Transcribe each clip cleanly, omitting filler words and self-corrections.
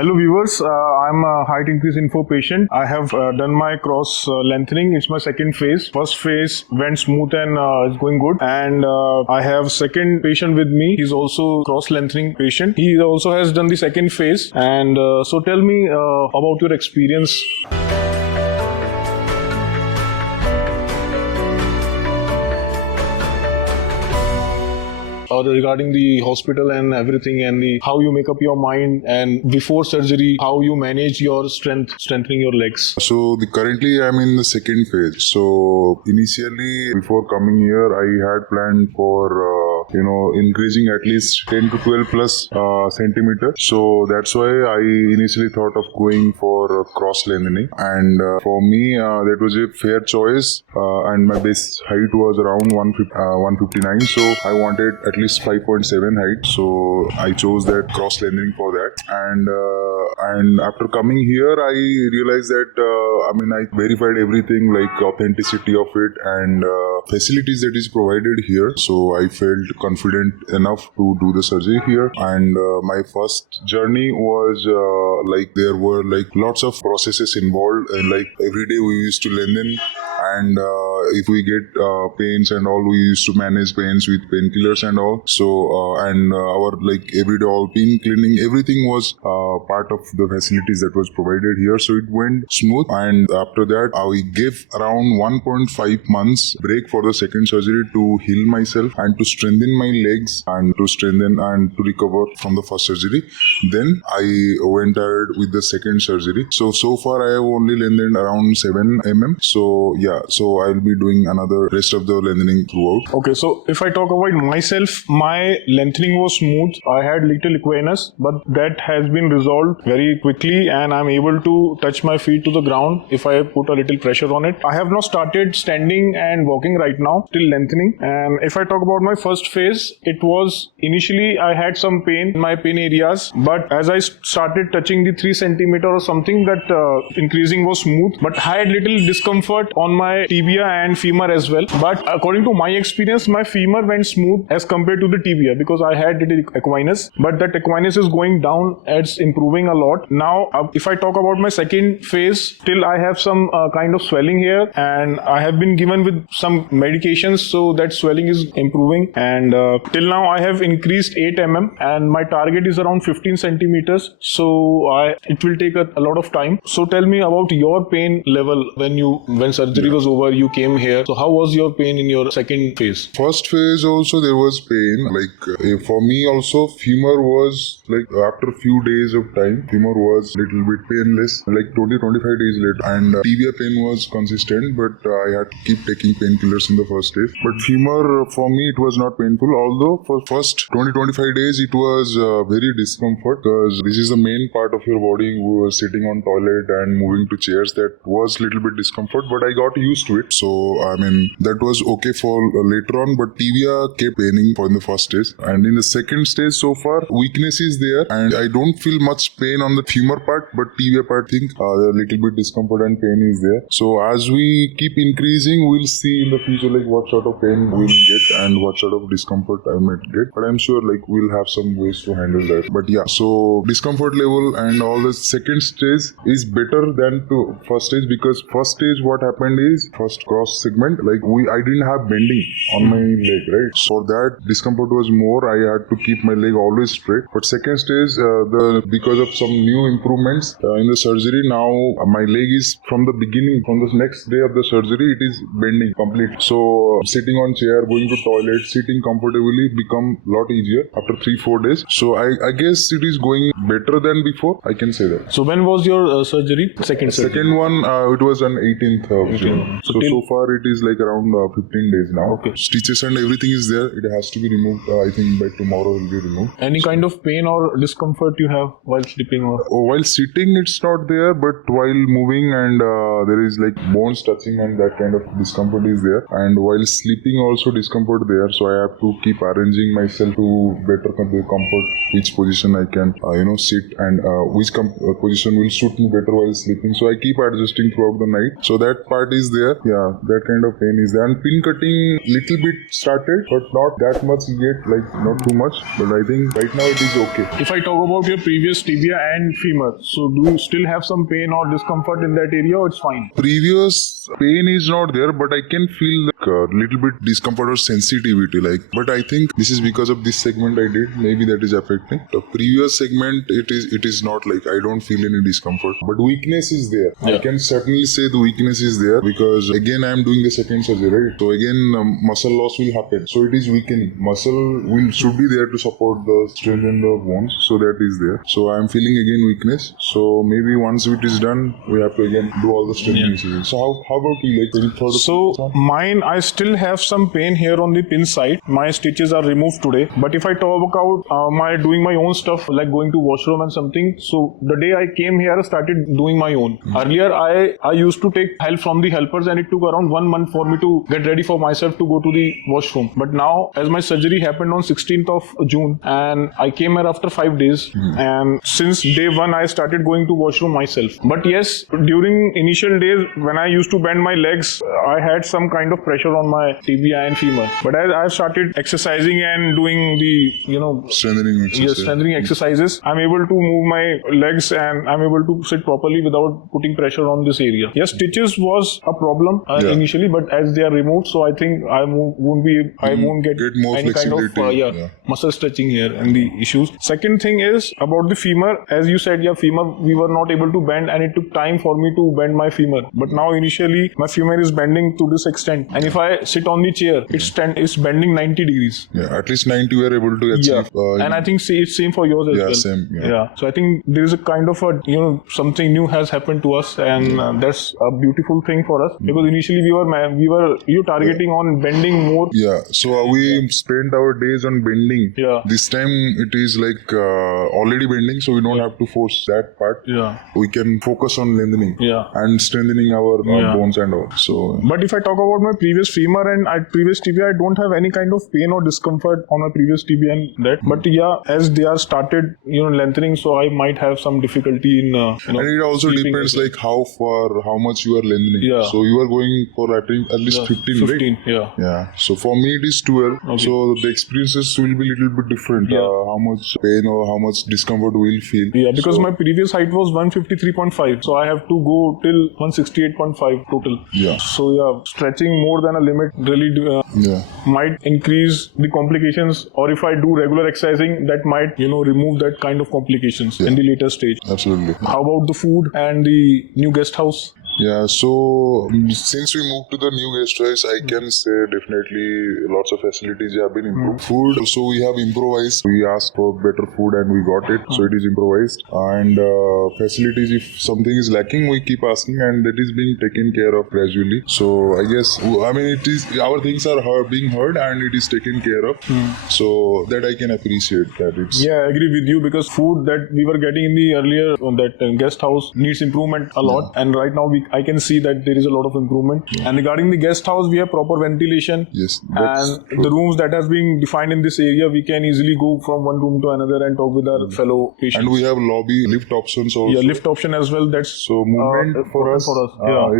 Hello viewers, I'm a height increase info patient. I have done my cross lengthening. It's my second phase. First phase went smooth and it's going good. And I have second patient with me. He's also cross lengthening patient. He also has done the second phase. And so tell me about your experience. Regarding the hospital and everything, and how you make up your mind, and before surgery how you manage your strengthening your legs. So currently I'm in the second phase. So initially before coming here I had planned for increasing at least 10 to 12 plus centimeter. So that's why I initially thought of going for cross lengthening, and for me that was a fair choice, and my base height was around 159, so I wanted at least 5.7 height, so I chose that cross lengthening for that. And after coming here I realized that I verified everything, like authenticity of it and facilities that is provided here, so I felt confident enough to do the surgery here. And my first journey was there were lots of processes involved, and every day we used to lengthen, and if we get pains and all, we used to manage pains with painkillers and all. So and our everyday all pain cleaning, everything was part of the facilities that was provided here, so it went smooth. And after that we gave around 1.5 months break for the second surgery to heal myself and to strengthen my legs and to strengthen and to recover from the first surgery. Then I went ahead with the second surgery. So far I have only lengthened around 7 mm. So yeah, so I'll be doing another rest of the lengthening throughout. Okay, so if I talk about myself, my lengthening was smooth. I had little equinus, but that has been resolved very quickly, and I'm able to touch my feet to the ground if I put a little pressure on it. I have now started standing and walking right now, still lengthening. And if I talk about my first phase, it was initially I had some pain in my pain areas, but as I started touching the 3 centimeter or something, that increasing was smooth, but I had little discomfort on my tibia and femur as well. But according to my experience, my femur went smooth as compared to the tibia, because I had little equinus, but that equinus is going down, it's improving a lot. Now if I talk about my second phase, still I have some kind of swelling here, and I have been given with some medications, so that swelling is improving. And till now I have increased 8 mm, and my target is around 15 centimeters, so it will take a lot of time. So tell me about your pain level when surgery was over, you came here. So how was your pain in your second phase? First phase also there was pain, for me also femur was after a few days of time, femur was little bit painless, 20-25 days later, and tibia pain was consistent, but I had to keep taking painkillers in the first days. But femur for me it was not painful, although for first 20-25 days it was very discomfort, because this is the main part of your body. We were sitting on toilet and moving to chairs, that was little bit discomfort, but I got used to it. So that was okay for later on, but tibia kept paining for the first stage. And in the second stage, so far weakness is there, and I don't feel much pain on the femur part, but tibia part, I think a little bit discomfort and pain is there. So as we keep increasing, we'll see in the future what sort of pain we'll get and what sort of discomfort I might get, but I'm sure we'll have some ways to handle that. But yeah, so discomfort level and all the second stage is better than to first stage, because first stage what happened is first cross segment, I didn't have bending on my leg, right? So that discomfort was more. I had to keep my leg always straight. But second stage, because of some new improvements in the surgery, now my leg is from the beginning, from the next day of the surgery, it is bending complete. So sitting on chair, going to toilet, sitting comfortably become a lot easier after 3-4 days. So I guess it is going better than before, I can say that. So when was your surgery? Second one, it was on 18th of June. So far it is around 15 days now. Okay. Stitches and everything is there. It has to be removed. I think by tomorrow it will be removed. Any kind of pain or discomfort you have while sleeping? While sitting it's not there, but while moving and there is bones touching and that kind of discomfort is there. And while sleeping also discomfort there. So I have to keep arranging myself to better comfort which position I can sit, and which position will suit me better while sleeping. So I keep adjusting throughout the night. So that part is there. Yeah, that kind of pain is there. And pin cutting little bit started, but not that much yet, like not too much. But I think right now it is okay. If I talk about your previous tibia and femur, so do you still have some pain or discomfort in that area, or it's fine? Previous pain is not there, but I can feel like a little bit discomfort or sensitivity. Like, but I think this is because of this segment I did. Maybe that is affecting. The previous segment, it is not like I don't feel any discomfort, but weakness is there. Yeah. I can certainly say the weakness is there because again I am doing the second surgery, right? So again muscle loss will happen. So it is weakening. Muscle should be there to support the strength in the bones. So that is there. So I am feeling again weakness. So maybe once it is done, we have to again do all the strengthening surgery. So how about you? Like any thought? So mine, I still have some pain here on the pin side. My stitches are removed today. But if I talk about my doing my own stuff, like going to washroom and something, so the day I came here, I started doing my own. Earlier, I used to take help from the helpers, and it took around 1 month for me to get ready for myself to go to the washroom. But now, as my surgery happened on 16th of June, and I came here after 5 days, and since day one, I started going to washroom myself. But yes, during initial days, when I used to bend my legs, I had some kind of pressure on my tibia and femur. But as I started exercising and doing the, strengthening exercises, I'm able to move my legs and I'm able to sit properly without putting pressure on this area. Yes, stitches was a problem initially, but as they are removed, so I think I won't get more any kind of muscle stretching here and the issues. Second thing is about the femur. As you said, femur, we were not able to bend, and it took time for me to bend my femur. But now initially my femur is bending to this extent, and if I sit on the chair, it's bending 90 degrees. Yeah, at least 90 we are able to achieve. And I think it's same for yours as well. Same. So I think there is a kind of something new has happened to us, and that's a beautiful thing for us, because initially we were targeting on bending more. Yeah, so we spent our days on bending. Yeah. This time it is like already bending, so we don't have to force that part. Yeah. We can focus on lengthening and strengthening our bones and all. So, but if I talk about my previous femur and previous tibia, I don't have any kind of pain or discomfort on my previous tibia and that. But as they are started, lengthening, so I might have some difficulty in. And it also depends like how far, how much you are lengthening. Yeah. So you are going for I think at least 15, right? Yeah. So for me it is 12. Okay. So the experiences will be a little bit different. How much pain or how much discomfort we'll feel. Yeah, because my previous height was 153.5, so I have to go till 168.5 total. Yeah. So stretching more than a limit really might increase the complications, or if I do regular exercising, that might remove that kind of complications in the later stage. Absolutely. How about the food and the new guest house? Yeah, so since we moved to the new guest house, I can say definitely lots of facilities have been improved. Food, also we have improvised. We asked for better food and we got it, so it is improvised. And facilities, if something is lacking, we keep asking, and that is being taken care of gradually. So I guess, it is our things are being heard and it is taken care of. So that I can appreciate that. I agree with you, because food that we were getting in the earlier guest house needs improvement a lot, and right now I can see that there is a lot of improvement. And regarding the guest house, we have proper ventilation. Yes, and the rooms that has been defined in this area, we can easily go from one room to another and talk with our fellow patients. And we have lobby lift options also. Yeah, lift option as well. That's so movement for us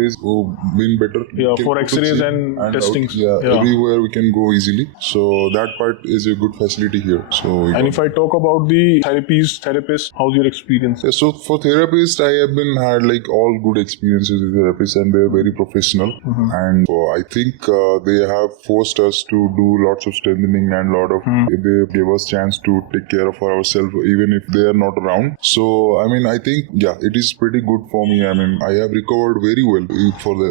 is been better. Yeah, for X-rays and testings. Everywhere we can go easily. So that part is a good facility here. So if I talk about the therapists, how's your experience? Yeah, so for therapists, I have had like all good experiences with therapists, and they're very professional. And I think they have forced us to do lots of strengthening and they gave us chance to take care of ourselves even if they are not around. So I think it is pretty good for me. I have recovered very well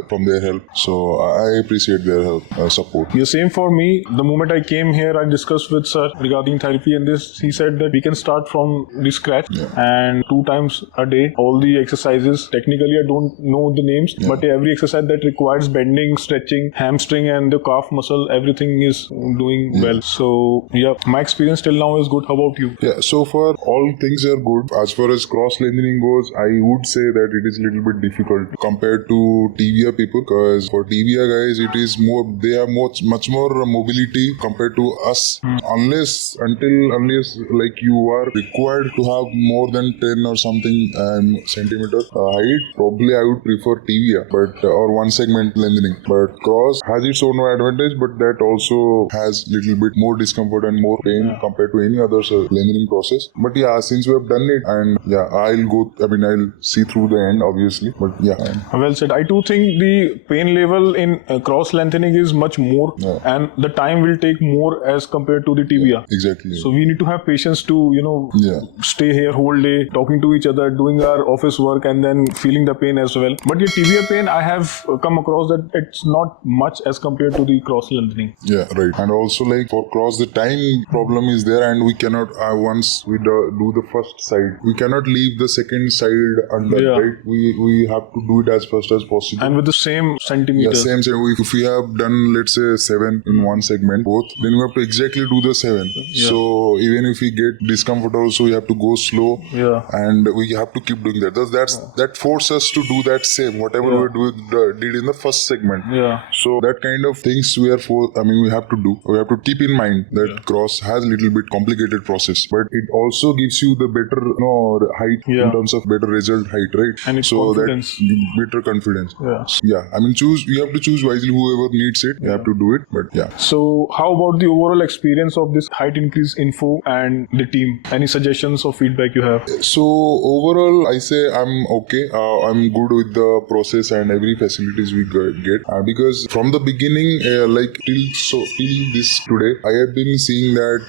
from their help. So I appreciate their help, support. The same for me. The moment I came here, I discussed with sir regarding therapy, and he said that we can start from the scratch and 2 times a day, all the exercises. Technically, I don't know the names, but every exercise that requires bending, stretching, hamstring and the calf muscle, everything is doing well. So my experience till now is good. How about you? Yeah, so far all things are good. As far as cross lengthening goes, I would say that it is a little bit difficult compared to tibia people, because for tibia guys it is more, they have much more mobility compared to us. Unless like you are required to have more than 10 or something centimeter height, probably I would prefer prefer tibia, but or one segment lengthening. But cross has its own advantage, but that also has little bit more discomfort and more pain compared to any other lengthening process. But yeah, since we have done it, and yeah, I'll see through the end, obviously. But yeah. Well said. I too think the pain level in cross lengthening is much more, and the time will take more as compared to the tibia. Exactly. So we need to have patience to, stay here whole day, talking to each other, doing our office work, and then feeling the pain as well. But your tibia pain, I have come across that it's not much as compared to the cross lengthening. Yeah, right. And also, like for cross, the time problem is there, and we cannot once we do the first side, we cannot leave the second side undone. Right? We have to do it as fast as possible. And with the same centimeters. Yeah, same. If we have done, let's say 7 in one segment, both, then we have to exactly do the 7. Yeah. So even if we get discomfort, also we have to go slow. Yeah. And we have to keep doing that. That forces us to do that same whatever we did in the first segment. Yeah. So that kind of things we have to do. We have to keep in mind that cross has a little bit complicated process, but it also gives you the better height in terms of better result height, right? And it's so confidence. that better confidence. Yeah. You have to choose wisely. Whoever needs it, you have to do it. But yeah. So how about the overall experience of this height increase info and the team? Any suggestions or feedback you have? So overall, I say I'm okay. I'm good with the process and every facilities we get because from the beginning, till this today, I have been seeing that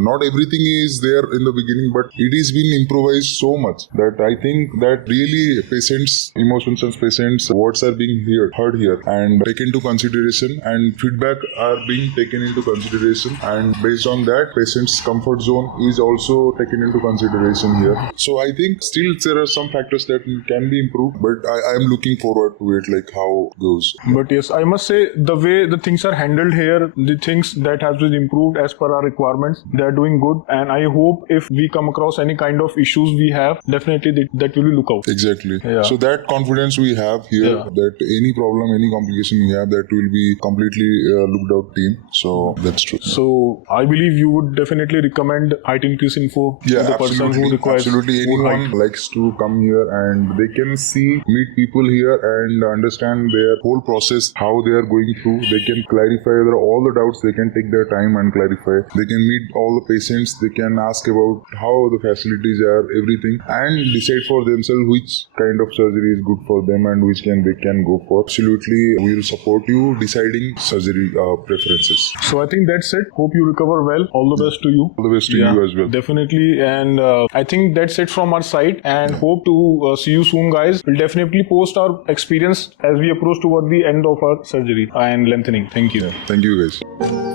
not everything is there in the beginning, but it is been improvised so much that I think that really patients' emotions and patients' words are being heard here and taken into consideration, and feedback are being taken into consideration, and based on that, patient's comfort zone is also taken into consideration here. So I think still there are some factors that can be improved, but I am looking forward to it, like how it goes. But yes, I must say the way the things are handled here, the things that has been improved as per our requirements, they are doing good. And I hope if we come across any kind of issues we have, definitely that will be look out. Exactly. Yeah. So that confidence we have here, that any problem, any complication we have, that will be completely looked out team. So that's true. So I believe you would definitely recommend height increase info to the person who requires. Absolutely. Anyone likes to come here and they can meet people here and understand their whole process, how they are going through. They can clarify all the doubts. They can take their time and clarify. They can meet all the patients. They can ask about how the facilities are, everything, and decide for themselves which kind of surgery is good for them and which they can go for. Absolutely, we will support you deciding surgery preferences. So I think that's it. Hope you recover well. All the best to you. All the best to you as well. Definitely. And I think that's it from our side, and hope to see you soon, guys. We'll definitely post our experience as we approach toward the end of our surgery and lengthening. Thank you. Thank you, guys.